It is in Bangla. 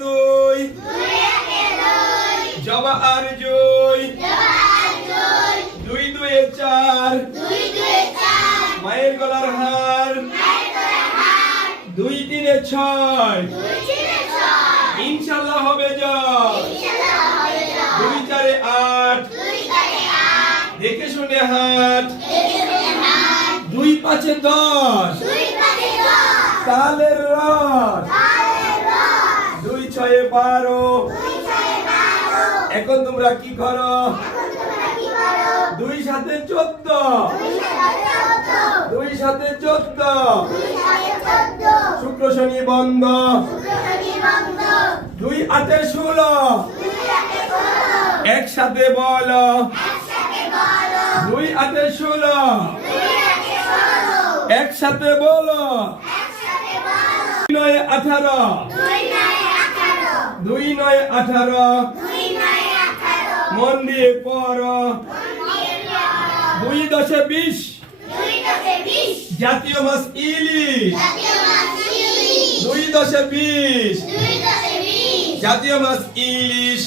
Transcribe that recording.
দুই জবা আর জয় দুই দুয়ে চার মায়ের গলার হার দুই তিনে ছয় ইনশাল্লাহ হবে জয় দুই চারে আট দেখে শুনে হাট দুই পাঁচে দশ তালের রস দুই ছয়ে 12 এখন তোমরা কি করো দুই সাথে 14 দুই সাথে 14 শুক্র শনি বন্ধ দুই আটে 16 একসাথে বলো দুই আটে 16 একসাথে বলো দুই নয় 18 দুই নয় 18 মন দিয়ে পড়ো দুই দশে 20 জাতীয় মাছ ইলিশ দুই দশে 20 জাতীয় মাছ ইলিশ